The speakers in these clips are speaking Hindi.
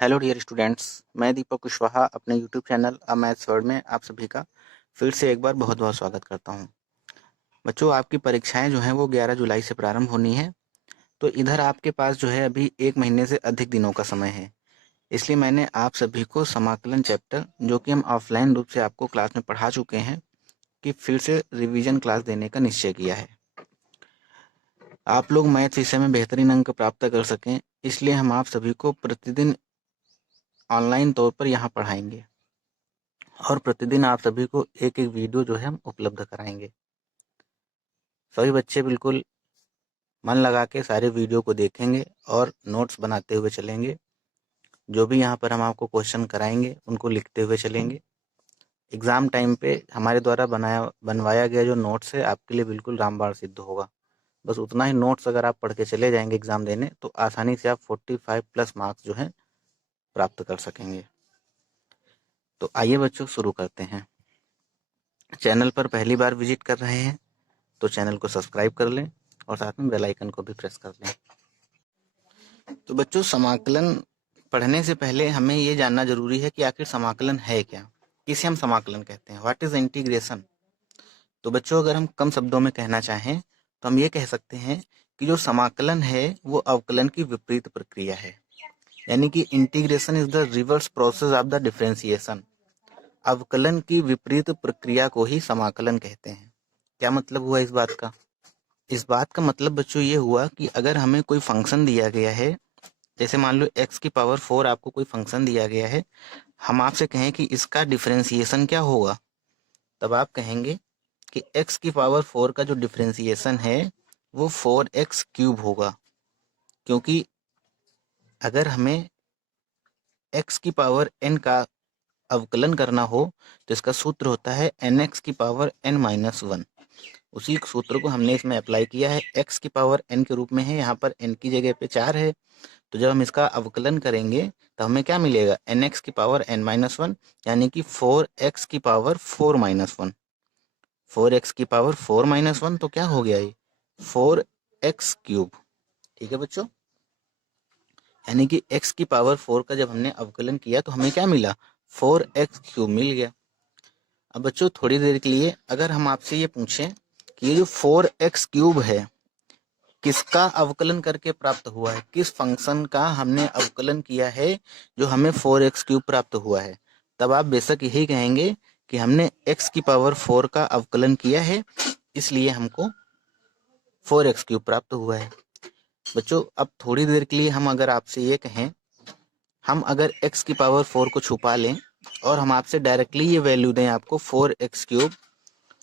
हेलो डियर स्टूडेंट्स, मैं दीपक कुशवाहा अपने यूट्यूब चैनल अ मैथ्स वर्ल्ड में आप सभी का फिर से एक बार बहुत बहुत स्वागत करता हूं। बच्चों, आपकी परीक्षाएं जो हैं वो 11 जुलाई से प्रारंभ होनी है। तो इधर आपके पास जो है अभी 1 महीने से अधिक दिनों का समय है। इसलिए मैंने आप सभी को समाकलन चैप्टर, जो कि हम ऑफलाइन रूप से आपको क्लास में पढ़ा चुके हैं, कि फिर से रिवीजन क्लास देने का निश्चय किया है। आप लोग मैथ विषय में बेहतरीन अंक प्राप्त कर सकें, इसलिए हम आप सभी को प्रतिदिन ऑनलाइन तौर पर यहाँ पढ़ाएंगे और प्रतिदिन आप सभी को एक एक वीडियो जो है हम उपलब्ध कराएंगे। सभी बच्चे बिल्कुल मन लगा के सारे वीडियो को देखेंगे और नोट्स बनाते हुए चलेंगे। जो भी यहाँ पर हम आपको क्वेश्चन कराएंगे उनको लिखते हुए चलेंगे। एग्ज़ाम टाइम पे हमारे द्वारा बनवाया गया जो नोट्स है आपके लिए बिल्कुल रामबाण सिद्ध होगा। बस उतना ही नोट्स अगर आप पढ़ के चले जाएंगे एग्ज़ाम देने, तो आसानी से आप 45 प्लस मार्क्स जो हैं प्राप्त कर सकेंगे। तो आइए बच्चों, शुरू करते हैं। चैनल पर पहली बार विजिट कर रहे हैं तो चैनल को सब्सक्राइब कर लें और साथ में बेल आइकन को भी प्रेस कर लें। तो बच्चों, समाकलन पढ़ने से पहले हमें ये जानना जरूरी है कि आखिर समाकलन है क्या, किसे हम समाकलन कहते हैं। What is integration. तो बच्चों, अगर हम कम शब्दों में कहना चाहें तो हम ये कह सकते हैं कि जो समाकलन है वो अवकलन की विपरीत प्रक्रिया है। यानी कि integration is the reverse process of the differentiation. अवकलन की विपरीत प्रक्रिया को ही समाकलन कहते हैं। क्या मतलब हुआ इस बात का? इस बात का मतलब बच्चों ये हुआ कि अगर हमें कोई फंक्शन दिया गया है, जैसे मान लो x की पावर 4 आपको कोई फंक्शन दिया गया है, हम आपसे कहें कि इसका डिफरेंशिएशन क्या होगा, तब आप कहेंगे कि x की पावर 4 का जो डिफरेंशिएशन है वो 4x क्यूब होगा। क्योंकि अगर हमें x की पावर n का अवकलन करना हो तो इसका सूत्र होता है nx की पावर n-1। उसी सूत्र को हमने इसमें अप्लाई किया है। x की पावर n के रूप में है, यहाँ पर n की जगह पे 4 है, तो जब हम इसका अवकलन करेंगे तो हमें क्या मिलेगा? nx की पावर n-1, यानी कि 4x की पावर 4-1। 4x की पावर 4-1 तो क्या हो गया ये? 4x cube. ठीक है बच्चों, यानी कि x की पावर 4 का जब हमने अवकलन किया तो हमें क्या मिला? 4x क्यूब मिल गया। अब बच्चों, थोड़ी देर के लिए अगर हम आपसे ये पूछें कि ये जो 4x क्यूब है किसका अवकलन करके प्राप्त हुआ है, किस फंक्शन का हमने अवकलन किया है जो हमें 4x क्यूब प्राप्त हुआ है, तब आप बेशक यही कहेंगे कि हमने x की पावर 4 का अवकलन किया है, इसलिए हमको 4x क्यूब प्राप्त हुआ है। बच्चों, अब थोड़ी देर के लिए हम अगर आपसे ये कहें, हम अगर x की पावर 4 को छुपा लें और हम आपसे डायरेक्टली ये वैल्यू दें आपको 4x क्यूब,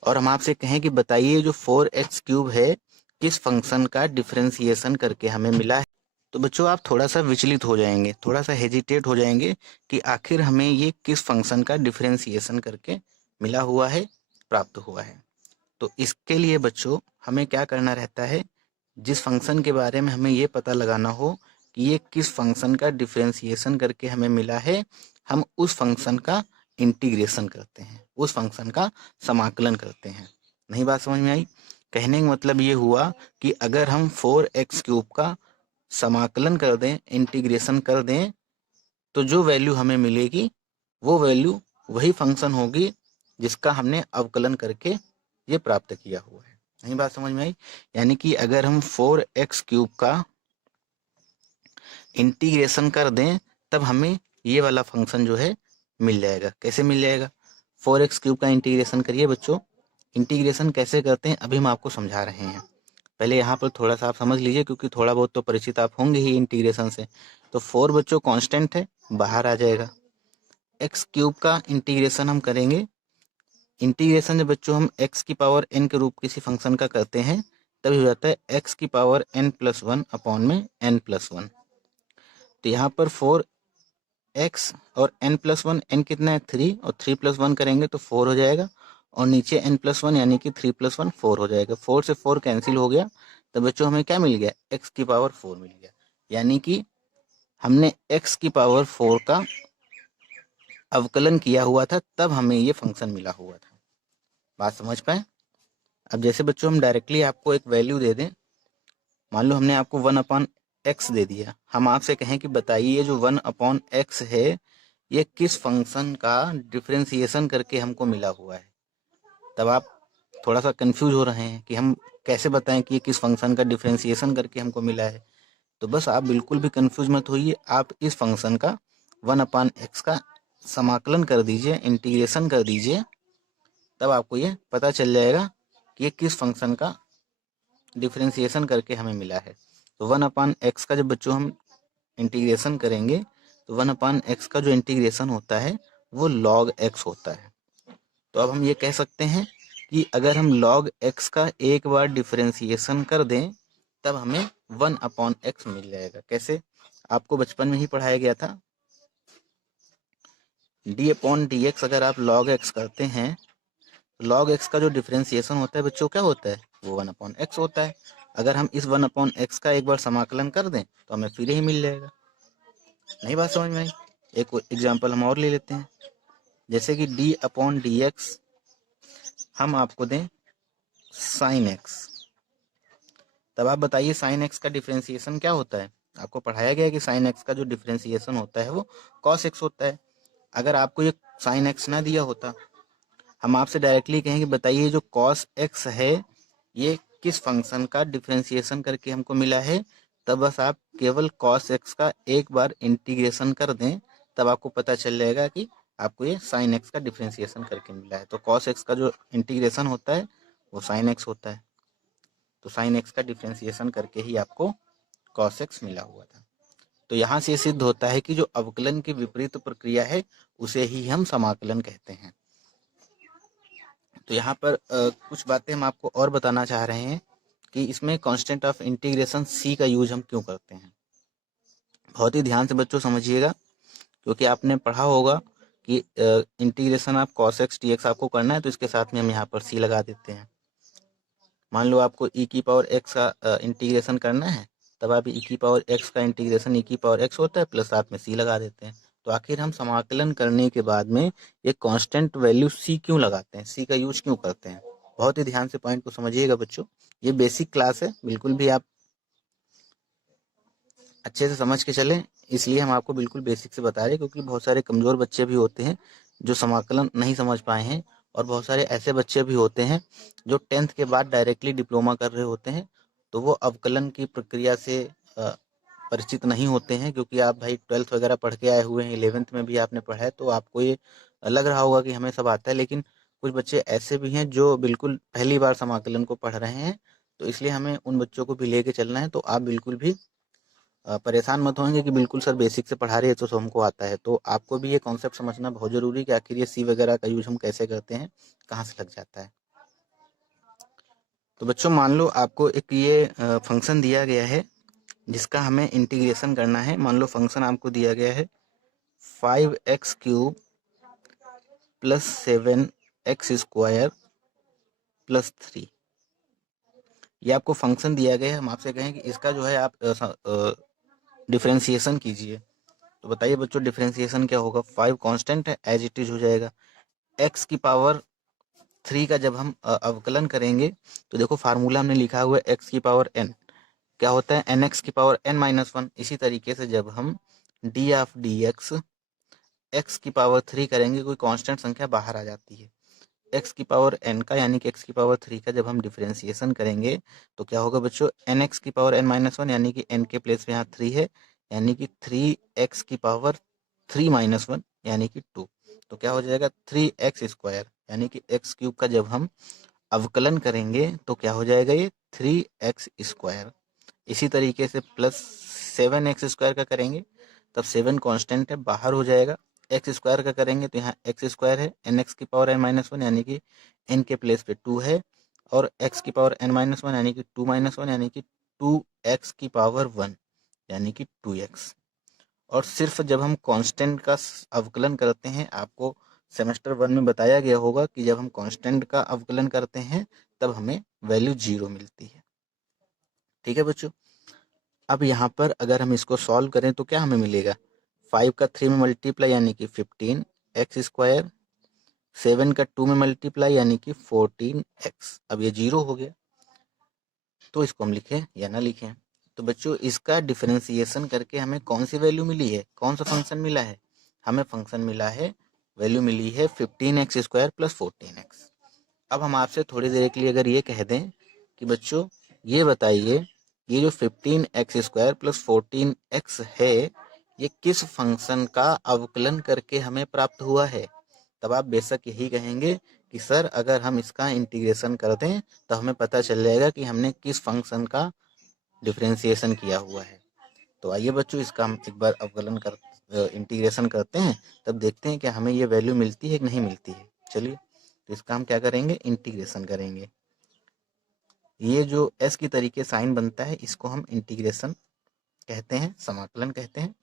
और हम आपसे कहें कि बताइए जो 4x क्यूब है किस फंक्शन का डिफरेंशिएशन करके हमें मिला है, तो बच्चों आप थोड़ा सा विचलित हो जाएंगे, थोड़ा सा हेजिटेट हो जाएंगे कि आखिर हमें ये किस फंक्शन का डिफरेंशिएशन करके मिला हुआ है, प्राप्त हुआ है। तो इसके लिए बच्चों हमें क्या करना रहता है, जिस फंक्शन के बारे में हमें ये पता लगाना हो कि ये किस फंक्शन का डिफरेंशिएशन करके हमें मिला है, हम उस फंक्शन का इंटीग्रेशन करते हैं, उस फंक्शन का समाकलन करते हैं। नहीं बात समझ में आई? कहने का मतलब ये हुआ कि अगर हम 4x क्यूब का समाकलन कर दें, इंटीग्रेशन कर दें, तो जो वैल्यू हमें मिलेगी वो वैल्यू वही फंक्शन होगी जिसका हमने अवकलन करके ये प्राप्त किया हुआ है। नहीं बात समझ में आई? यानी कि अगर हम 4x क्यूब का इंटीग्रेशन कर दें तब हमें ये वाला फंक्शन जो है मिल जाएगा। कैसे मिल जाएगा? 4x क्यूब का इंटीग्रेशन करिए बच्चों। इंटीग्रेशन कैसे करते हैं अभी हम आपको समझा रहे हैं। पहले यहाँ पर थोड़ा सा आप समझ लीजिए, क्योंकि थोड़ा बहुत तो परिचित आप होंगे ही इंटीग्रेशन से। तो 4 बच्चों कांस्टेंट है, बाहर आ जाएगा। x क्यूब का इंटीग्रेशन हम करेंगे। इंटीग्रेशन जब बच्चों हम x की पावर n के रूप किसी फंक्शन का करते हैं तभी हो जाता है x की पावर n+1 अपॉन में n+1। तो यहाँ पर 4x और n+1, n कितना है 3, और 3+1 करेंगे तो 4 हो जाएगा, और नीचे n+1 यानी कि 3+1 4 हो जाएगा। 4 से 4 कैंसिल हो गया, तो बच्चों हमें क्या मिल गया? x की पावर 4 मिल गया। यानी कि हमने x की पावर 4 का अवकलन किया हुआ था, तब हमें ये फंक्शन मिला हुआ था। बात समझ पाए? अब जैसे बच्चों हम डायरेक्टली आपको एक वैल्यू दे दें, मान लो हमने आपको 1/x एक्स दे दिया, हम आपसे कहें कि बताइए जो 1/x है ये किस फंक्शन का डिफरेंशिएशन करके हमको मिला हुआ है। तब आप थोड़ा सा कंफ्यूज हो रहे हैं कि हम कैसे बताएं कि ये किस फंक्शन का डिफरेंशिएशन करके हमको मिला है। तो बस आप बिल्कुल भी कंफ्यूज मत होइए, आप इस फंक्शन का 1/x का समाकलन कर दीजिए, इंटीग्रेशन कर दीजिए, तब आपको ये पता चल जाएगा कि ये किस फंक्शन का डिफरेंशिएशन करके हमें मिला है। तो 1/x का जब बच्चों हम इंटीग्रेशन करेंगे तो 1/x का जो इंटीग्रेशन होता है वो log x होता है। तो अब हम ये कह सकते हैं कि अगर हम log x का एक बार डिफरेंशिएशन कर दें तब हमें 1/x मिल जाएगा। कैसे? आपको बचपन में ही पढ़ाया गया था, d/dx अगर आप log x करते हैं तो log x का जो डिफरेंशिएशन होता है बच्चों क्या होता है, वो 1/x होता है। अगर हम इस 1/x का एक बार समाकलन कर दें तो हमें फिर ही मिल जाएगा। नहीं बात समझ में आई? एक एग्जाम्पल हम और ले लेते हैं, जैसे कि d/dx हम आपको दें sin x, तब आप बताइए sin x का डिफरेंशिएशन क्या होता है। आपको पढ़ाया गया है कि sin x का जो डिफरेंशिएशन होता है वो cos x होता है। अगर आपको ये sin x ना दिया होता, हम आपसे डायरेक्टली कहें कि बताइए जो cos x है ये किस फंक्शन का डिफरेंशिएशन करके हमको मिला है, तब बस आप केवल cos x का एक बार इंटीग्रेशन कर दें तब आपको पता चल जाएगा कि आपको ये sin x का डिफरेंशिएशन करके मिला है। तो cos x का जो इंटीग्रेशन होता है वो sin x होता है। तो sin x का डिफरेंशिएशन करके ही आपको cos x मिला हुआ था। तो यहाँ से सिद्ध होता है कि जो अवकलन की विपरीत प्रक्रिया है उसे ही हम समाकलन कहते हैं। तो यहाँ पर कुछ बातें हम आपको और बताना चाह रहे हैं कि इसमें कांस्टेंट ऑफ इंटीग्रेशन c का यूज हम क्यों करते हैं। बहुत ही ध्यान से बच्चों समझिएगा, क्योंकि आपने पढ़ा होगा कि integration of cos x dx आपको करना है तो इसके साथ में हम यहाँ पर c लगा देते हैं। मान लो आपको e की पावर x का इंटीग्रेशन करना है, तब आप e की पावर x का इंटीग्रेशन e की पावर x होता है प्लस साथ में c लगा देते हैं। तो आखिर हम समाकलन करने के बाद में ये कांस्टेंट वैल्यू c क्यों लगाते हैं, c का यूज क्यों करते हैं। बहुत ही ध्यान से पॉइंट को समझिएगा बच्चों, ये बेसिक क्लास है, बिल्कुल भी आप अच्छे से समझ के चलें, इसलिए हम आपको बिल्कुल बेसिक से बता रहे हैं, क्योंकि बहुत सारे कमज़ोर बच्चे भी होते हैं जो समाकलन नहीं समझ पाए हैं, और बहुत सारे ऐसे बच्चे भी होते हैं जो 10th के बाद डायरेक्टली डिप्लोमा कर रहे होते हैं, तो वो अवकलन की प्रक्रिया से परिचित नहीं होते हैं, क्योंकि आप भाई 12th वगैरह पढ़ के आए हुए हैं, 11th में भी आपने पढ़ा है, तो आपको ये लग रहा होगा कि हमें सब आता है। लेकिन कुछ बच्चे ऐसे भी हैं जो बिल्कुल पहली बार समाकलन को पढ़ रहे हैं, तो इसलिए हमें उन बच्चों को भी लेके चलना है। तो आप बिल्कुल भी परेशान मत होंगे कि बिल्कुल सर बेसिक से पढ़ा रहे हैं तो हमको आता है। तो आपको भी ये कॉन्सेप्ट समझना बहुत ज़रूरी है कि आखिर ये सी वगैरह का यूज हम कैसे करते हैं, कहाँ से लग जाता है। तो बच्चों मान लो आपको एक ये फंक्शन दिया गया है जिसका हमें इंटीग्रेशन करना है। मान लो फंक्शन आपको दिया गया है 5x³ + 7x² + 3। ये आपको फंक्शन दिया गया है, हम आपसे कहें कि इसका जो है आप डिफरेंशिएशन कीजिए। तो बताइए बच्चों डिफरेंशिएशन क्या होगा। 5 कांस्टेंट है, एज इट इज हो जाएगा। x की पावर 3 का जब हम अवकलन करेंगे तो देखो फार्मूला हमने लिखा हुआ है x की पावर n, क्या होता है nx की पावर n-1। इसी तरीके से जब हम d/dx x की पावर 3 करेंगे, कोई कांस्टेंट संख्या बाहर आ जाती है, x की पावर n का यानी कि x की पावर 3 का जब हम डिफरेंशिएशन करेंगे तो क्या होगा बच्चों, nx की पावर n-1 यानी कि n के प्लेस पे यहाँ 3 है, यानी कि 3x की पावर 3-1 यानी कि 2। तो क्या हो जाएगा 3x² यानी कि x³ का जब हम अवकलन करेंगे तो क्या हो जाएगा ये 3x²। इसी तरीके से प्लस 7x² का करेंगे तब 7 कांस्टेंट है बाहर हो जाएगा। x² का करेंगे तो यहाँ x² है, nx की पावर n-1 यानी कि n के प्लेस पे 2 है, और x की पावर n-1 यानी कि 2-1 यानी कि 2x की पावर 1 यानी कि 2x। और सिर्फ जब हम कांस्टेंट का अवकलन करते हैं, आपको सेमेस्टर 1 में बताया गया होगा कि जब हम कांस्टेंट का अवकलन करते हैं तब हमें वैल्यू 0 मिलती है। ठीक है बच्चों, अब यहाँ पर अगर हम इसको सॉल्व करें तो क्या हमें मिलेगा, 5 का 3 में मल्टीप्लाई यानी कि 15x², 7 का 2 में मल्टीप्लाई यानी कि 14x। अब ये 0 हो गया, तो इसको हम लिखें या ना लिखें। तो बच्चों इसका डिफरेंशिएशन करके हमें कौन सी वैल्यू मिली है, कौन सा फंक्शन मिला है, हमें फंक्शन मिला है, वैल्यू मिली है 15x² प्लस 14x। अब हम आपसे थोड़ी देर के लिए अगर ये कह दें कि बच्चों ये बताइए ये जो 15x² प्लस 14x है ये किस फंक्शन का अवकलन करके हमें प्राप्त हुआ है, तब आप बेशक यही कहेंगे कि सर अगर हम इसका इंटीग्रेशन कर दें तो हमें पता चल जाएगा कि हमने किस फंक्शन का डिफरेंशिएशन किया हुआ है। तो आइए बच्चों इसका हम एक बार अवकलन कर इंटीग्रेशन करते हैं, तब देखते हैं कि हमें ये वैल्यू मिलती है कि नहीं मिलती है। चलिए तो इसका हम क्या करेंगे, इंटीग्रेशन करेंगे। ये जो s की तरीके साइन बनता है इसको हम इंटीग्रेशन कहते हैं, समाकलन कहते हैं।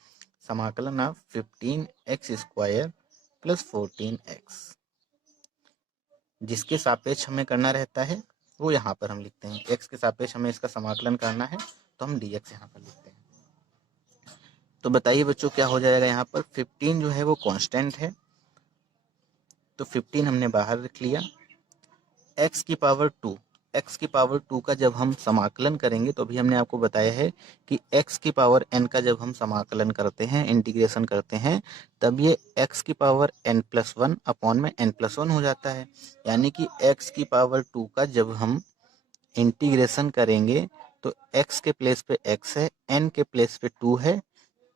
समाकलन ऑफ 15x² प्लस 14x जिसके सापेक्ष हमें करना रहता है वो यहाँ पर हम लिखते हैं। x के सापेक्ष हमें इसका समाकलन करना है तो हम dx यहाँ पर लिखते हैं। तो बताइए बच्चों क्या हो जाएगा, यहाँ पर 15 जो है वो कांस्टेंट है तो 15 हमने बाहर रख लिया। x की पावर 2 का जब हम समाकलन करेंगे तो अभी हमने आपको बताया है कि x की पावर n का जब हम समाकलन करते हैं, इंटीग्रेशन करते हैं, तब ये x की पावर n+1 अपॉन में n+1 हो जाता है। यानी कि x की पावर 2 का जब हम इंटीग्रेशन करेंगे तो x के प्लेस पे x है, n के प्लेस पे 2 है,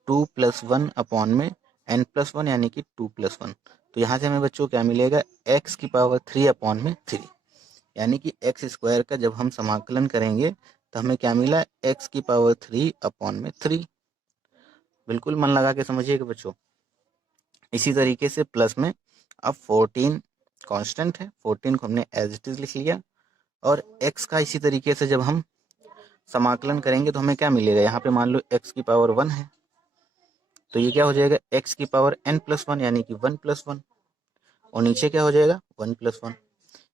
2 + 1 अपॉन में n+1 यानी कि 2+1। तो यहाँ से हमें बच्चों क्या मिलेगा, x की पावर 3 अपॉन में 3 यानी कि x² का जब हम समाकलन करेंगे तो हमें क्या मिला, x की पावर 3 अपॉन में 3। बिल्कुल मन लगा के समझिएगा बच्चों। इसी तरीके से प्लस में अब 14 कांस्टेंट है, 14 को हमने एज इट इज लिख लिया और x का इसी तरीके से जब हम समाकलन करेंगे तो हमें क्या मिलेगा, यहाँ पे मान लो x की पावर 1 है तो ये क्या हो जाएगा, x की पावर n+1 यानी कि 1+1 और नीचे क्या हो जाएगा 1+1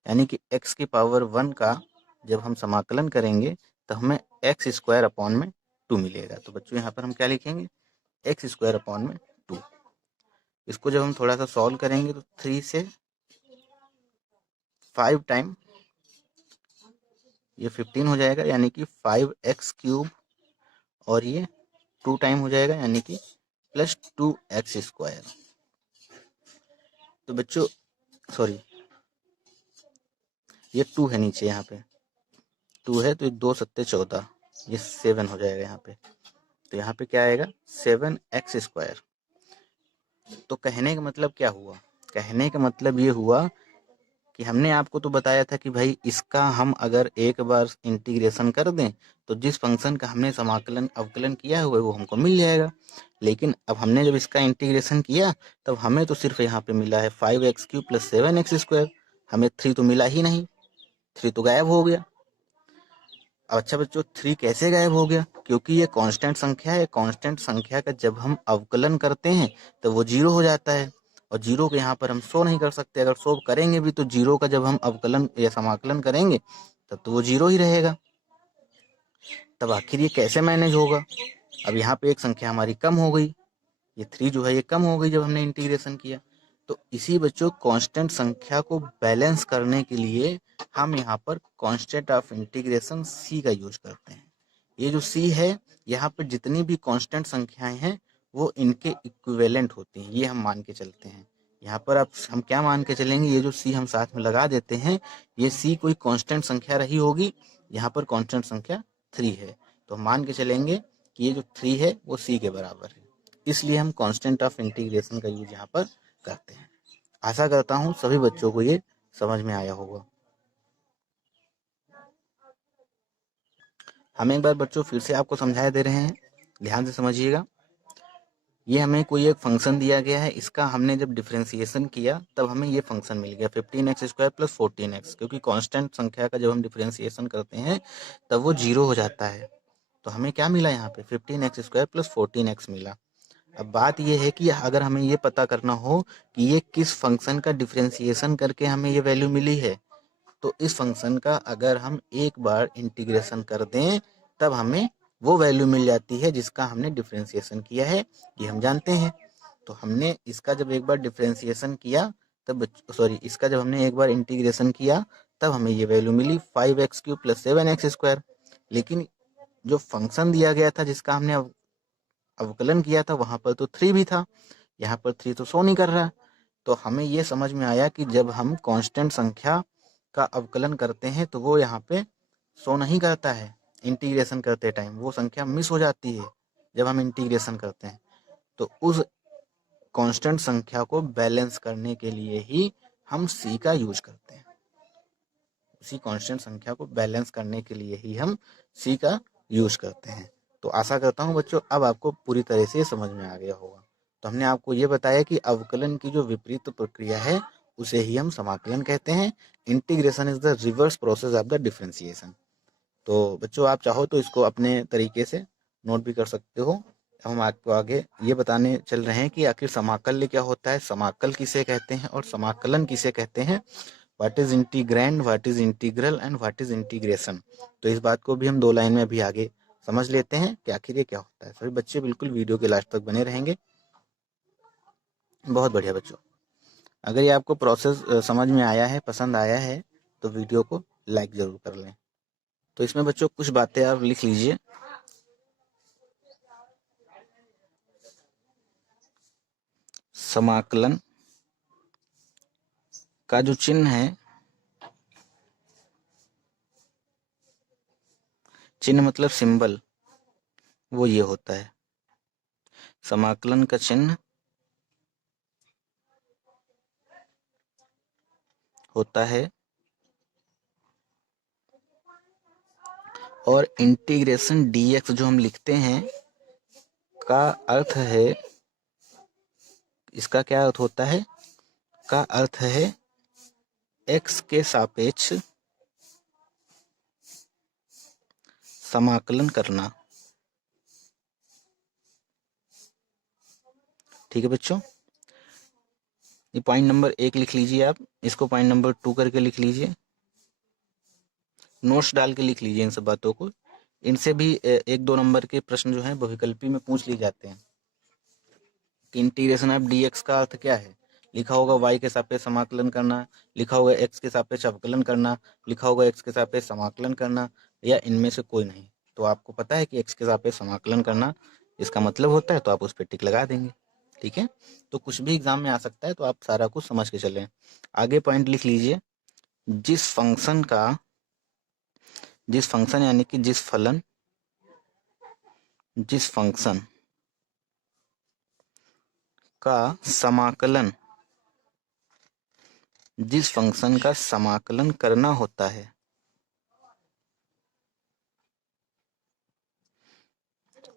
यानी कि x की पावर 1 का जब हम समाकलन करेंगे तो हमें x² अपॉन में 2 मिलेगा। तो बच्चों यहाँ पर हम क्या लिखेंगे, x² अपॉन में 2। इसको जब हम थोड़ा सा सॉल्व करेंगे तो 3 से 5 टाइम ये 15 हो जाएगा यानी कि 5x³ और ये 2 टाइम हो जाएगा यानी कि प्लस 2x²। तो बच्चों सॉरी ये 2 है नीचे, यहाँ पे 2 है तो 2 सत्ते 14, ये 7 हो जाएगा यहाँ पे। तो यहाँ पे क्या आएगा 7x²। तो कहने का मतलब क्या हुआ, कहने का मतलब ये हुआ कि हमने आपको तो बताया था कि भाई इसका हम अगर एक बार इंटीग्रेशन कर दें तो जिस फंक्शन का हमने समाकलन अवकलन किया हुआ है वो हमको मिल जाएगा। लेकिन अब हमने जब इसका इंटीग्रेशन किया तब हमें तो सिर्फ यहाँ पे मिला है 5x³ प्लस 7x², हमें 3 तो मिला ही नहीं, 3 तो गायब हो गया। अब अच्छा बच्चों 3 कैसे गायब हो गया, क्योंकि ये कांस्टेंट संख्या है, कांस्टेंट संख्या का जब हम अवकलन करते हैं तो वो 0 हो जाता है और 0 को यहाँ पर हम शो नहीं कर सकते। अगर शो करेंगे भी तो 0 का जब हम अवकलन या समाकलन करेंगे तब तो वो 0 ही रहेगा। तब आखिर ये कैसे मैनेज होगा, अब यहाँ पे एक संख्या हमारी कम हो गई, ये 3 जो है ये कम हो गई जब हमने इंटीग्रेशन किया। तो इसी बच्चों कांस्टेंट संख्या को बैलेंस करने के लिए हम यहाँ पर कांस्टेंट ऑफ इंटीग्रेशन c का यूज करते हैं। ये जो c है यहाँ पर जितनी भी कांस्टेंट संख्याएं हैं वो इनके इक्विवेलेंट होती हैं, ये हम मान के चलते हैं। यहाँ पर आप हम क्या मान के चलेंगे, ये जो c हम साथ में लगा देते हैं ये c कोई कांस्टेंट संख्या रही होगी, यहाँ पर कांस्टेंट संख्या 3 है तो हम मान के चलेंगे कि ये जो 3 है वो c के बराबर है, इसलिए हम कांस्टेंट ऑफ इंटीग्रेशन का यूज यहाँ पर करते हैं। आशा करता हूँ सभी बच्चों को ये समझ में आया होगा। हम एक बार बच्चों फिर से आपको समझाया दे रहे हैं, ध्यान से समझिएगा। ये हमें कोई एक फंक्शन दिया गया है, इसका हमने जब डिफरेंशिएशन किया तब हमें ये फंक्शन मिल गया 15x² प्लस 14x, क्योंकि कांस्टेंट संख्या का जब हम डिफरेंशिएशन करते हैं तब वो 0 हो जाता है। तो हमें क्या मिला यहाँ पे 15x² प्लस 14x मिला। अब बात ये है कि अगर हमें ये पता करना हो कि ये किस फंक्शन का डिफरेंशिएशन करके हमें ये वैल्यू मिली है, तो इस फंक्शन का अगर हम एक बार इंटीग्रेशन कर दें तब हमें वो वैल्यू मिल जाती है जिसका हमने डिफरेंशिएशन किया है, ये हम जानते हैं। तो हमने इसका जब एक बार डिफरेंशिएशन किया तब इसका जब हमने एक बार इंटीग्रेशन किया तब हमें ये वैल्यू मिली 5x³ प्लस 7x²। लेकिन जो फंक्शन दिया गया था जिसका हमने अवकलन किया था वहां पर तो 3 भी था, यहाँ पर 3 तो शो नहीं कर रहा। तो हमें ये समझ में आया कि जब हम कांस्टेंट संख्या का अवकलन करते हैं तो वो यहाँ पे शो नहीं करता है। इंटीग्रेशन करते टाइम वो संख्या मिस हो जाती है जब हम इंटीग्रेशन करते हैं। तो उस कांस्टेंट संख्या को बैलेंस करने के लिए ही हम सी का यूज करते हैं। उसी कांस्टेंट संख्या को बैलेंस करने के लिए ही हम सी का यूज करते हैं। तो आशा करता हूँ बच्चों अब आपको पूरी तरह से समझ में आ गया होगा। तो हमने आपको ये बताया कि अवकलन की जो विपरीत प्रक्रिया है उसे ही हम समाकलन कहते हैं। Integration is the reverse process of the differentiation. तो बच्चों आप चाहो तो इसको अपने तरीके से नोट भी कर सकते हो। हम आपको आगे ये बताने चल रहे हैं कि आखिर समाकल्य क्या होता है, समाकल किसे कहते हैं और समाकलन किसे कहते हैं। What is integrand, what is integral and what is integration. तो इस बात को भी हम 2 लाइन में अभी आगे समझ लेते हैं कि आखिर ये क्या होता है। सभी बच्चे बिल्कुल वीडियो के लास्ट तक बने रहेंगे। बहुत बढ़िया बच्चों, अगर ये आपको प्रोसेस समझ में आया है, पसंद आया है तो वीडियो को लाइक जरूर कर लें। तो इसमें बच्चों कुछ बातें आप लिख लीजिए। समाकलन का जो चिन्ह है, चिन्ह मतलब सिंबल, वो ये होता है। समाकलन का चिन्ह होता है और इंटीग्रेशन डीएक्स जो हम लिखते हैं का अर्थ है, इसका क्या अर्थ होता है, का अर्थ है एक्स के सापेक्ष समाकलन करना। ठीक है बच्चों, ये पॉइंट नंबर 1 लिख लीजिए आप, इसको पॉइंट नंबर 2 करके लिख लीजिए, नोट्स डाल के लिख लीजिए इन सब बातों को। इनसे भी 1-2 नंबर के प्रश्न जो हैं बहुविकल्पी में पूछ लिए जाते हैं कि इंटीग्रेशन ऑफ डीएक्स का अर्थ क्या है। लिखा होगा y के सापेक्ष समाकलन करना, लिखा होगा x के सापेक्ष अवकलन करना, लिखा होगा x के सापेक्ष समाकलन करना, या इनमें से कोई नहीं। तो आपको पता है कि x के सापेक्ष समाकलन करना इसका मतलब होता है, तो आप उस पर टिक लगा देंगे। ठीक है, तो कुछ भी एग्जाम में आ सकता है, तो आप सारा कुछ समझ के चलें। आगे पॉइंट लिख लीजिए, जिस फंक्शन यानी कि जिस फंक्शन का समाकलन करना होता है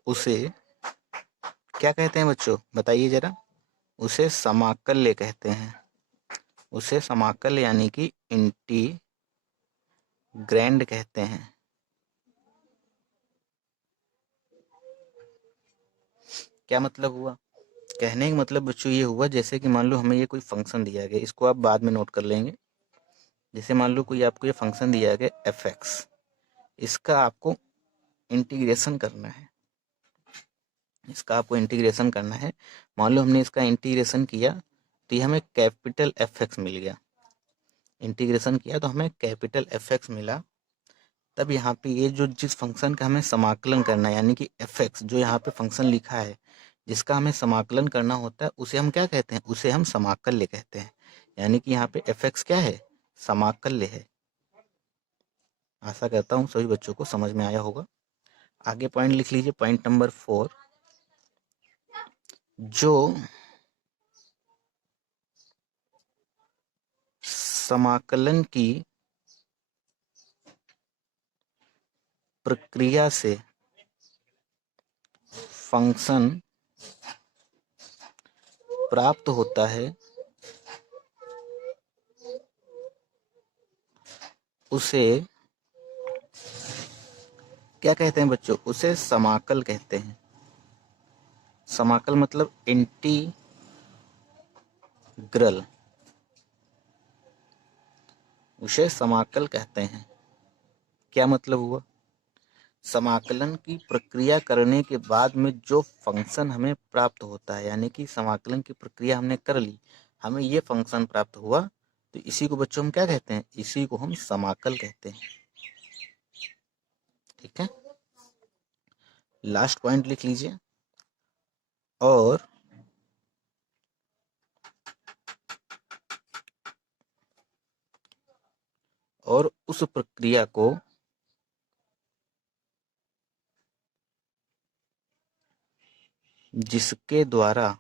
उसे क्या कहते हैं बच्चों, बताइए जरा। उसे समाकल्य कहते हैं। उसे समाकल यानी कि इंटीग्रैंड कहते हैं। क्या मतलब हुआ, कहने का मतलब बच्चों ये हुआ, जैसे कि मान लो हमें ये कोई फंक्शन दिया गया, इसको आप बाद में नोट कर लेंगे। जैसे मान लो कोई आपको ये फंक्शन दिया गया f(x), इसका आपको इंटीग्रेशन करना है। मान लो हमने इसका इंटीग्रेशन किया तो ये हमें कैपिटल f(x) मिल गया। इंटीग्रेशन किया तो हमें कैपिटल f(x) मिला। तब यहाँ पे ये जो जिस फंक्शन का हमें समाकलन करना है, यानी कि f(x) जो यहाँ पे फंक्शन लिखा है जिसका हमें समाकलन करना होता है, उसे हम क्या कहते हैं, उसे हम समाकल्य कहते हैं। यानी कि यहाँ पे f(x) क्या है, समाकल्य है। आशा करता हूँ सभी बच्चों को समझ में आया होगा। आगे पॉइंट लिख लीजिए, पॉइंट नंबर 4, जो समाकलन की प्रक्रिया से फंक्शन प्राप्त होता है उसे क्या कहते हैं बच्चों, उसे समाकल कहते हैं। समाकल मतलब इंटीग्रल, उसे समाकल कहते हैं। क्या मतलब हुआ, समाकलन की प्रक्रिया करने के बाद में जो फंक्शन हमें प्राप्त होता है, यानी कि समाकलन की प्रक्रिया हमने कर ली, हमें ये फंक्शन प्राप्त हुआ, तो इसी को बच्चों हम क्या कहते हैं, इसी को हम समाकल कहते हैं। ठीक है, लास्ट पॉइंट लिख लीजिए। और उस प्रक्रिया को जिसके द्वारा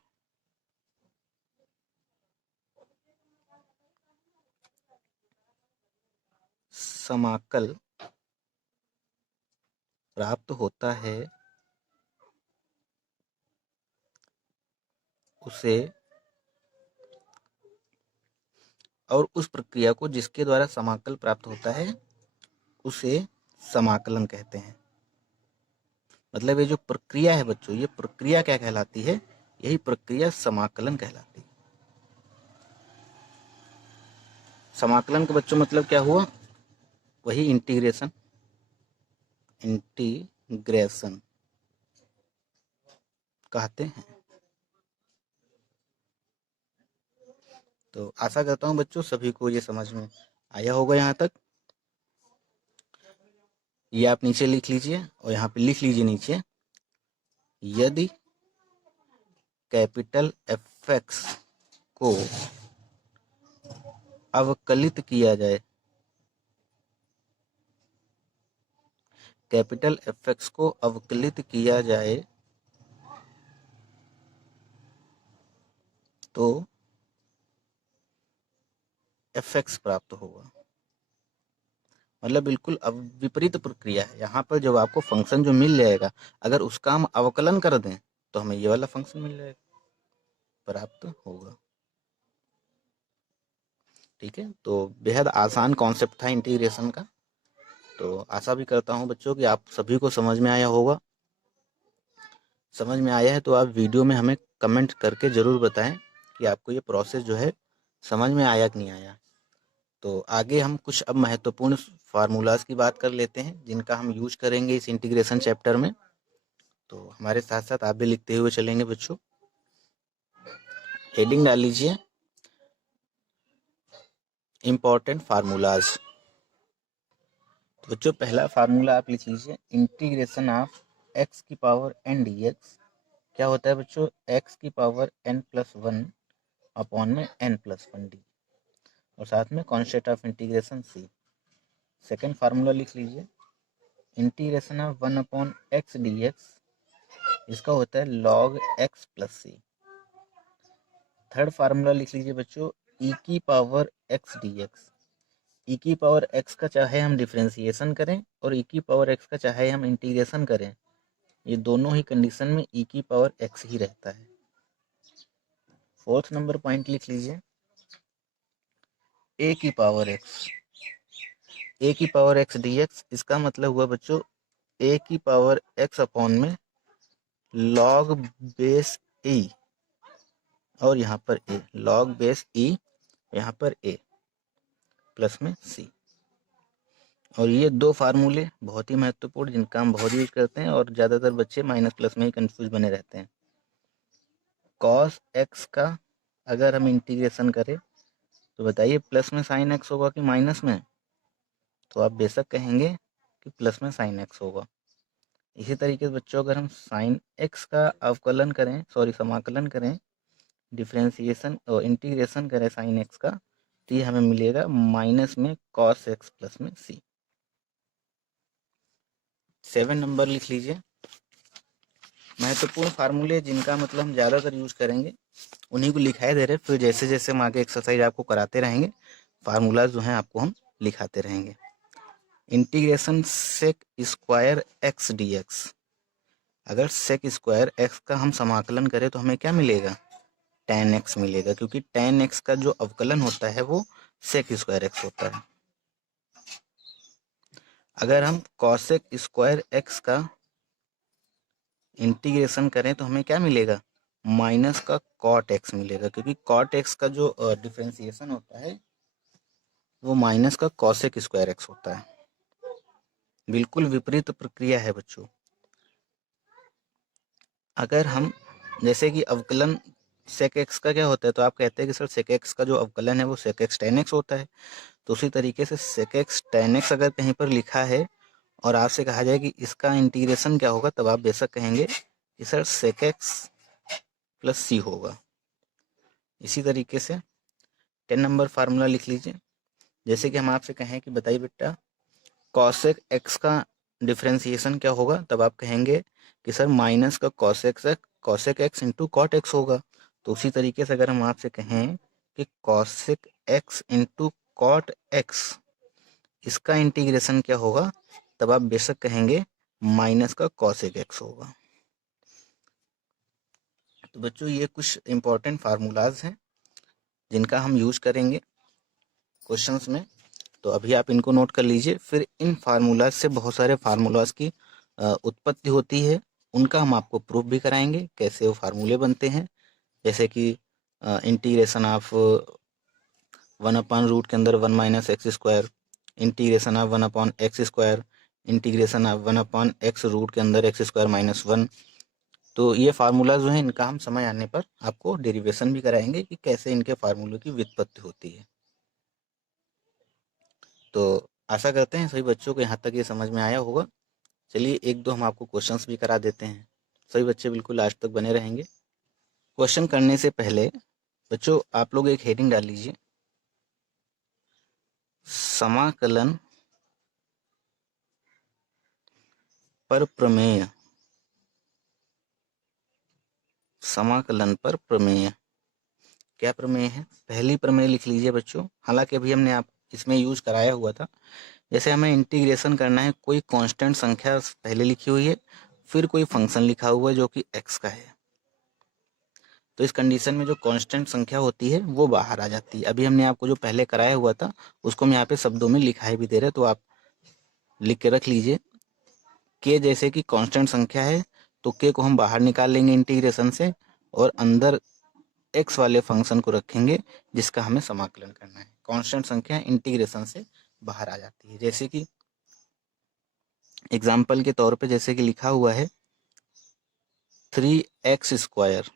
समाकल प्राप्त होता है उसे, और उस प्रक्रिया को जिसके द्वारा समाकल प्राप्त होता है उसे समाकलन कहते हैं। मतलब ये जो प्रक्रिया है बच्चों, ये प्रक्रिया क्या कहलाती है? यही प्रक्रिया समाकलन कहलाती है। समाकलन का बच्चों मतलब क्या हुआ? वही इंटीग्रेशन कहते हैं। तो आशा करता हूँ बच्चों सभी को ये समझ में आया होगा यहाँ तक। ये आप नीचे लिख लीजिए और यहाँ पे लिख लीजिए नीचे, यदि कैपिटल एफ(x) को अवकलित किया जाए, कैपिटल एफ(x) को अवकलित किया जाए तो एफ(x) प्राप्त होगा। मतलब बिल्कुल अब विपरीत प्रक्रिया है। यहाँ पर जब आपको फंक्शन जो मिल जाएगा, अगर उसका हम अवकलन कर दें तो हमें ये वाला फंक्शन मिल जाएगा, प्राप्त होगा। ठीक है, तो बेहद आसान कॉन्सेप्ट था इंटीग्रेशन का। तो आशा भी करता हूँ बच्चों कि आप सभी को समझ में आया होगा। समझ में आया है तो आप वीडियो में हमें कमेंट करके ज़रूर बताएं कि आपको ये प्रोसेस जो है समझ में आया कि नहीं आया। तो आगे हम कुछ अब महत्वपूर्ण फार्मूलाज की बात कर लेते हैं जिनका हम यूज करेंगे इस इंटीग्रेशन चैप्टर में। तो हमारे साथ साथ आप भी लिखते हुए चलेंगे बच्चों। हेडिंग डाल लीजिए इम्पोर्टेंट फार्मूलाज। तो बच्चों पहला फार्मूला आप लिख लीजिए, इंटीग्रेशन ऑफ x की पावर n dx क्या होता है बच्चों? x की पावर n+1 अपॉन में n+1 डी, और साथ में constant of integration c। Second formula लिख लीजिए, इंटीग्रेशन ऑफ 1/x dx, इसका होता है log x + c। Third formula लिख लीजिए बच्चों, e की पावर x dx, e की पावर x का चाहे हम डिफ्रेंसिएशन करें और e की पावर x का चाहे हम इंटीग्रेशन करें, ये दोनों ही कंडीशन में e की पावर x ही रहता है। फोर्थ नंबर पॉइंट लिख लीजिए, a की पावर x dx, इसका मतलब हुआ बच्चों a की पावर x अपॉन में log बेस e, और यहाँ पर a log बेस e, यहाँ पर a प्लस में c। और ये दो फार्मूले बहुत ही महत्वपूर्ण जिनका हम बहुत यूज करते हैं और ज़्यादातर बच्चे माइनस प्लस में ही कंफ्यूज बने रहते हैं। cos x का अगर हम इंटीग्रेशन करें तो बताइए प्लस में साइन x होगा कि माइनस में? तो आप बेशक कहेंगे कि प्लस में साइन x होगा। इसी तरीके से बच्चों अगर हम साइन x का अवकलन करें, समाकलन करें, डिफ्रेंसिएशन और इंटीग्रेशन करें साइन x का, तो ये हमें मिलेगा माइनस में cos x प्लस में c। 7 नंबर लिख लीजिए, महत्वपूर्ण फार्मूले जिनका मतलब हम ज़्यादातर यूज करेंगे उन्हीं को लिखाई दे रहे, फिर जैसे जैसे हम आगे एक्सरसाइज आपको कराते रहेंगे फार्मूला जो हैं आपको हम लिखाते रहेंगे। Integration sec square x dx, अगर सेक स्क्वायर एक्स का हम समाकलन करें तो हमें क्या मिलेगा? tan x मिलेगा, क्योंकि tan x का जो अवकलन होता है वो सेक स्क्वायर एक्स होता है। अगर हम कॉसेक स्क्वायर एक्स का इंटीग्रेशन करें तो हमें क्या मिलेगा? माइनस का कॉट एक्स मिलेगा, क्योंकि कॉट एक्स का जो डिफ्रेंसिएशन होता है वो माइनस का कॉसेक स्क्वायर एक्स होता है। बिल्कुल विपरीत प्रक्रिया है बच्चों। अगर हम जैसे कि अवकलन सेक एक्स का क्या होता है, तो आप कहते हैं कि सर सेक एक्स का जो अवकलन है वो सेक एक्स tan x होता है। तो उसी तरीके से सेक एक्स tan x अगर कहीं पर लिखा है और आपसे कहा जाए कि इसका इंटीग्रेशन क्या होगा, तब आप बेशक कहेंगे कि सर sec x प्लस सी होगा। इसी तरीके से 10 नंबर फार्मूला लिख लीजिए। जैसे कि हम आपसे कहें कि बताइए बेटा कॉसेक एक्स का डिफरेंशिएशन क्या होगा, तब आप कहेंगे कि सर माइनस का cosec x into cot x होगा। तो उसी तरीके से अगर हम आपसे कहें कि cosec x into cot x इसका इंटीग्रेशन क्या होगा, तब आप बेशक कहेंगे माइनस का कॉसेक एक्स होगा। तो बच्चों ये कुछ इंपॉर्टेंट फार्मूलाज हैं जिनका हम यूज करेंगे क्वेश्चंस में, तो अभी आप इनको नोट कर लीजिए। फिर इन फार्मूलाज से बहुत सारे फार्मूलाज की उत्पत्ति होती है, उनका हम आपको प्रूफ भी कराएंगे कैसे वो फार्मूले बनते हैं। जैसे कि इंटीग्रेशन ऑफ 1/रूट के अंदर 1-x², integration of 1/x², integration of 1/x root के अंदर x² - 1। तो ये फार्मूला जो है इनका हम समय आने पर आपको डेरिवेशन भी कराएंगे कि कैसे इनके फार्मूलों की व्युत्पत्ति होती है। तो आशा करते हैं सभी बच्चों को यहाँ तक ये समझ में आया होगा। चलिए एक दो हम आपको क्वेश्चंस भी करा देते हैं, सभी बच्चे बिल्कुल लास्ट तक बने रहेंगे। क्वेश्चन करने से पहले बच्चों आप लोग एक हेडिंग डाल लीजिए, समाकलन पर प्रमेय। समाकलन पर प्रमेय क्या प्रमेय है, पहली प्रमेय लिख लीजिए बच्चों। हालांकि अभी हमने आप इसमें यूज कराया हुआ था। जैसे हमें इंटीग्रेशन करना है, कोई कांस्टेंट संख्या पहले लिखी हुई है, फिर कोई फंक्शन लिखा हुआ है जो कि x का है। तो इस कंडीशन में जो कांस्टेंट संख्या होती है वो बाहर आ जाती है। अभी हमने आपको जो पहले कराया हुआ था उसको हम यहाँ पे शब्दों में लिखाई भी दे रहे हैं, तो आप लिख के रख लीजिए। के जैसे कि कांस्टेंट संख्या है तो के को हम बाहर निकाल लेंगे इंटीग्रेशन से, और अंदर एक्स वाले फंक्शन को रखेंगे जिसका हमें समाकलन करना है। कांस्टेंट संख्या इंटीग्रेशन से बाहर आ जाती है। जैसे कि एग्जाम्पल के तौर पे जैसे कि लिखा हुआ है 3x²,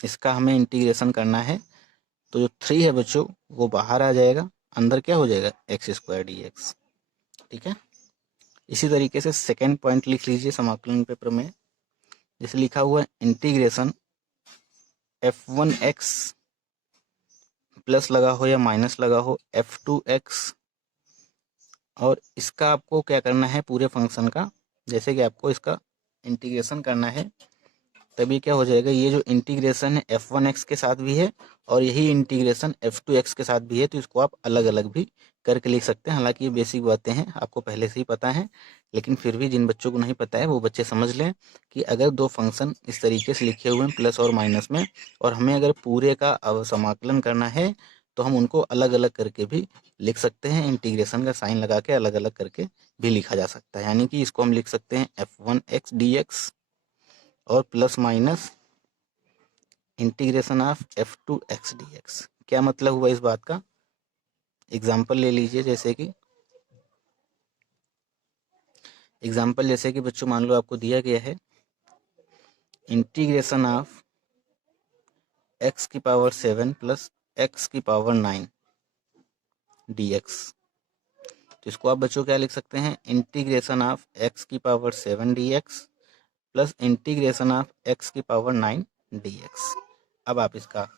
इसका हमें इंटीग्रेशन करना है। तो जो 3 है बच्चों वो बाहर आ जाएगा, अंदर क्या हो जाएगा x² dx। ठीक है। इसी तरीके से सेकेंड पॉइंट लिख लीजिए समाकलन पे प्रमेय। जैसे लिखा हुआ है इंटीग्रेशन f1x प्लस लगा हो या माइनस लगा हो f2x, और इसका आपको क्या करना है पूरे फंक्शन का, जैसे कि आपको इसका इंटीग्रेशन करना है, तभी क्या हो जाएगा, ये जो इंटीग्रेशन है f1x के साथ भी है और यही इंटीग्रेशन f2x के साथ भी है, तो इसको आप अलग अलग भी करके लिख सकते हैं। हालांकि ये बेसिक बातें हैं, आपको पहले से ही पता है, लेकिन फिर भी जिन बच्चों को नहीं पता है वो बच्चे समझ लें कि अगर दो फंक्शन इस तरीके से लिखे हुए हैं प्लस और माइनस में, और हमें अगर पूरे का समाकलन करना है तो हम उनको अलग अलग करके भी लिख सकते हैं। इंटीग्रेशन का साइन लगा के अलग अलग करके भी लिखा जा सकता है। यानी कि इसको हम लिख सकते हैं f1x dx और plus minus integration of f2x dx। क्या मतलब हुआ इस बात का, एग्जाम्पल ले लीजिए। जैसे कि बच्चों मान लो आपको दिया गया है integration of x⁻7 plus x⁻9 dx। तो इसको आप बच्चों क्या लिख सकते हैं, integration of x⁻7 dx plus integration of x⁻9 dx। अब आप इसका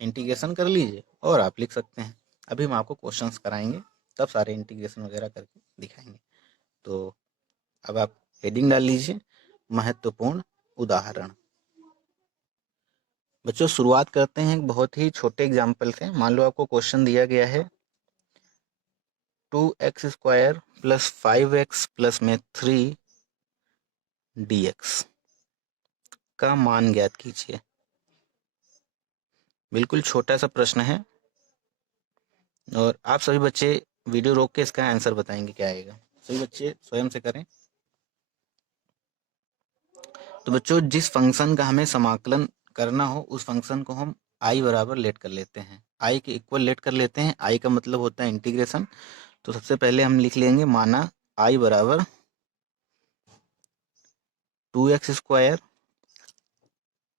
इंटीग्रेशन कर लीजिए और आप लिख सकते हैं। अभी हम आपको क्वेश्चंस कराएंगे तब सारे इंटीग्रेशन वगैरह करके दिखाएंगे। तो अब आप हेडिंग डाल लीजिए, महत्वपूर्ण उदाहरण। बच्चों शुरुआत करते हैं एक बहुत ही छोटे एग्जाम्पल से। मान लो आपको क्वेश्चन दिया गया है 2x² प्लस 5x प्लस में 3 dx का मान ज्ञात कीजिए। बिल्कुल छोटा सा प्रश्न है और आप सभी बच्चे वीडियो रोक के इसका आंसर बताएंगे क्या आएगा। सभी बच्चे स्वयं से करें। तो बच्चों जिस फंक्शन का हमें समाकलन करना हो उस फंक्शन को हम i बराबर लेट कर लेते हैं, i के इक्वल लेट कर लेते हैं। i का मतलब होता है इंटीग्रेशन। तो सबसे पहले हम लिख लेंगे माना i बराबर 2x²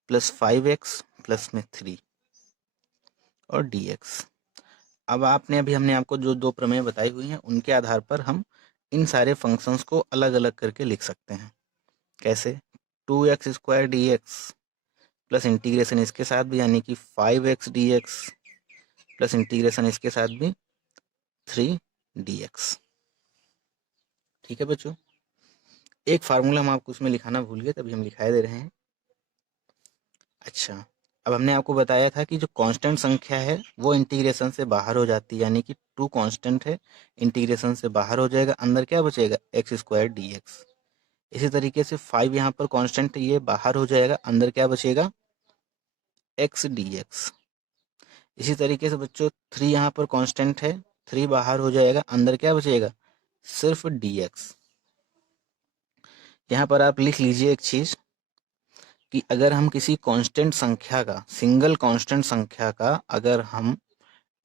प्लस 5x प्लस में 3 और dx। अब हमने आपको जो दो प्रमेय बताई हुई हैं उनके आधार पर हम इन सारे फंक्शंस को अलग अलग करके लिख सकते हैं। कैसे? 2x² dx प्लस इंटीग्रेशन इसके साथ भी यानी कि 5x dx प्लस इंटीग्रेशन इसके साथ भी 3 dx। ठीक है बच्चों, एक फार्मूला हम आपको उसमें लिखाना भूल गए, तभी हम लिखाए दे रहे हैं। अच्छा, अब हमने आपको बताया था कि जो कांस्टेंट संख्या है वो इंटीग्रेशन से बाहर हो जाती है, यानी कि 2 कांस्टेंट है, इंटीग्रेशन से बाहर हो जाएगा, अंदर क्या बचेगा? x² dx। इसी तरीके से 5 यहाँ पर कांस्टेंट, ये बाहर हो जाएगा, अंदर क्या बचेगा? x dx। इसी तरीके से बच्चों 3 यहाँ पर कांस्टेंट है, 3 बाहर हो जाएगा, अंदर क्या बचेगा? सिर्फ dx। यहाँ पर आप लिख लीजिए एक चीज कि अगर हम किसी कांस्टेंट संख्या का, सिंगल कांस्टेंट संख्या का अगर हम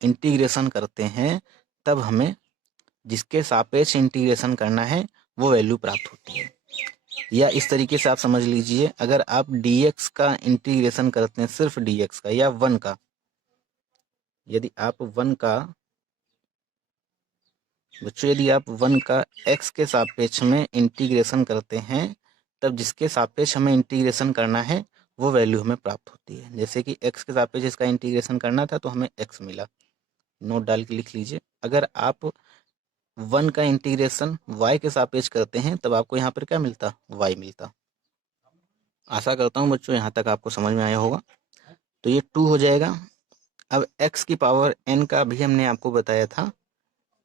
इंटीग्रेशन करते हैं, तब हमें जिसके सापेक्ष इंटीग्रेशन करना है वो वैल्यू प्राप्त होती है। या इस तरीके से आप समझ लीजिए, अगर आप dx का इंटीग्रेशन करते हैं, सिर्फ dx का या 1 का, यदि आप 1 का बच्चों यदि आप 1 का x के सापेक्ष में इंटीग्रेशन करते हैं, तब जिसके सापेक्ष हमें इंटीग्रेशन करना है वो वैल्यू हमें प्राप्त होती है। जैसे कि x के सापेक्ष इसका इंटीग्रेशन करना था तो हमें x मिला, नोट डाल के लिख लीजिए। अगर आप 1 का इंटीग्रेशन y के सापेक्ष करते हैं तब आपको यहाँ पर क्या मिलता? y मिलता। आशा करता हूँ बच्चों यहाँ तक आपको समझ में आया होगा। तो ये 2 हो जाएगा। अब x की पावर n का भी हमने आपको बताया था,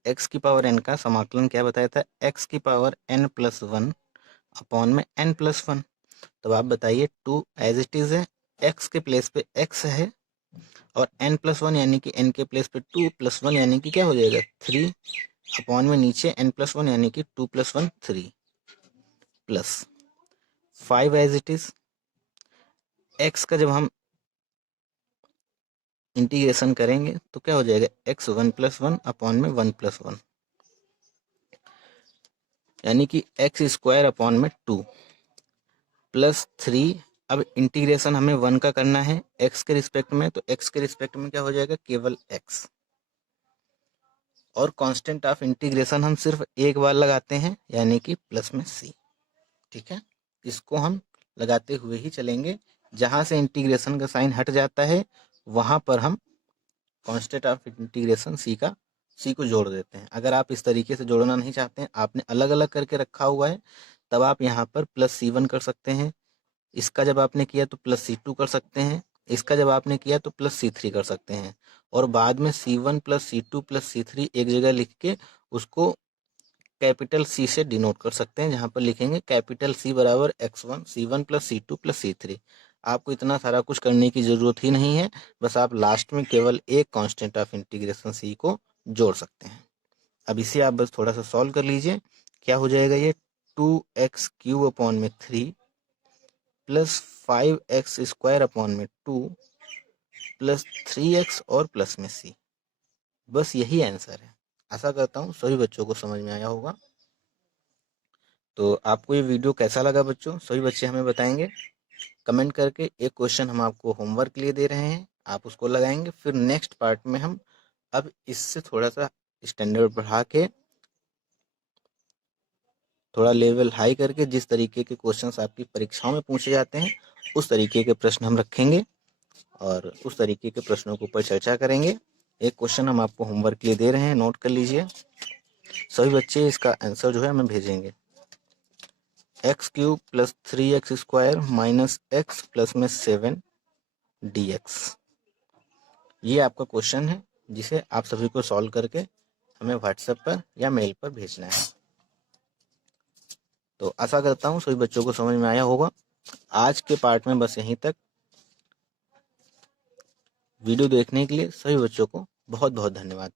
x की पावर n का समाकलन क्या बताया था? x की पावर n+1 अपॉन में n+1। तब आप बताइए 2 एज इट इज है, x के प्लेस पे x है और n+1 यानी कि n के प्लेस पे 2 + 1 यानी कि क्या हो जाएगा? 3 अपॉन में नीचे n+1 यानी कि 2 + 1 3 plus 5 as it is. x का जब हम इंटीग्रेशन करेंगे तो क्या हो जाएगा? x 1+1 अपॉन में 1+1 यानी कि x² अपॉन में 2 प्लस 3। अब इंटीग्रेशन हमें 1 का करना है x के रिस्पेक्ट में, तो x के रिस्पेक्ट में क्या हो जाएगा? केवल x। और कांस्टेंट ऑफ इंटीग्रेशन हम सिर्फ एक बार लगाते हैं यानी कि प्लस में c। ठीक है, इसको हम लगाते हुए ही चलेंगे, जहां से इंटीग्रेशन का साइन हट जाता है वहां पर हम कांस्टेंट ऑफ इंटीग्रेशन c को जोड़ देते हैं। अगर आप इस तरीके से जोड़ना नहीं चाहते हैं, आपने अलग अलग करके रखा हुआ है, तब आप यहाँ पर +c1 कर सकते हैं। इसका जब आपने किया तो +c2 कर सकते हैं, इसका जब आपने किया तो +c3 कर सकते हैं, और बाद में c1 + c2 + c3 एक जगह लिख के उसको कैपिटल C से डिनोट कर सकते हैं, जहां पर लिखेंगे कैपिटल C बराबर x1 c1 + c2 + c3। आपको इतना सारा कुछ करने की जरूरत ही नहीं है, बस आप लास्ट में केवल एक कांस्टेंट ऑफ इंटीग्रेशन c को जोड़ सकते हैं। अब इसे आप बस थोड़ा सा सॉल्व कर लीजिए, क्या हो जाएगा? ये 2x³ अपॉन में 3 प्लस 5x² अपॉन में 2 प्लस 3x और प्लस में c। बस यही आंसर है। आशा करता हूँ सभी बच्चों को समझ में आया होगा। तो आपको ये वीडियो कैसा लगा बच्चों, सभी बच्चे हमें बताएंगे कमेंट करके। एक क्वेश्चन हम आपको होमवर्क के लिए दे रहे हैं, आप उसको लगाएंगे, फिर नेक्स्ट पार्ट में हम अब इससे थोड़ा सा स्टैंडर्ड बढ़ा के, थोड़ा लेवल हाई करके, जिस तरीके के क्वेश्चंस आपकी परीक्षाओं में पूछे जाते हैं उस तरीके के प्रश्न हम रखेंगे और उस तरीके के प्रश्नों के ऊपर चर्चा करेंगे। एक क्वेश्चन हम आपको होमवर्क के लिए दे रहे हैं, नोट कर लीजिए। सभी बच्चे इसका आंसर जो है हमें भेजेंगे। x³ + 3x² - x प्लस में 7 dx। ये आपका क्वेश्चन है जिसे आप सभी को सॉल्व करके हमें व्हाट्सएप पर या मेल पर भेजना है। तो आशा करता हूँ सभी बच्चों को समझ में आया होगा। आज के पार्ट में बस यहीं तक। वीडियो देखने के लिए सभी बच्चों को बहुत बहुत धन्यवाद।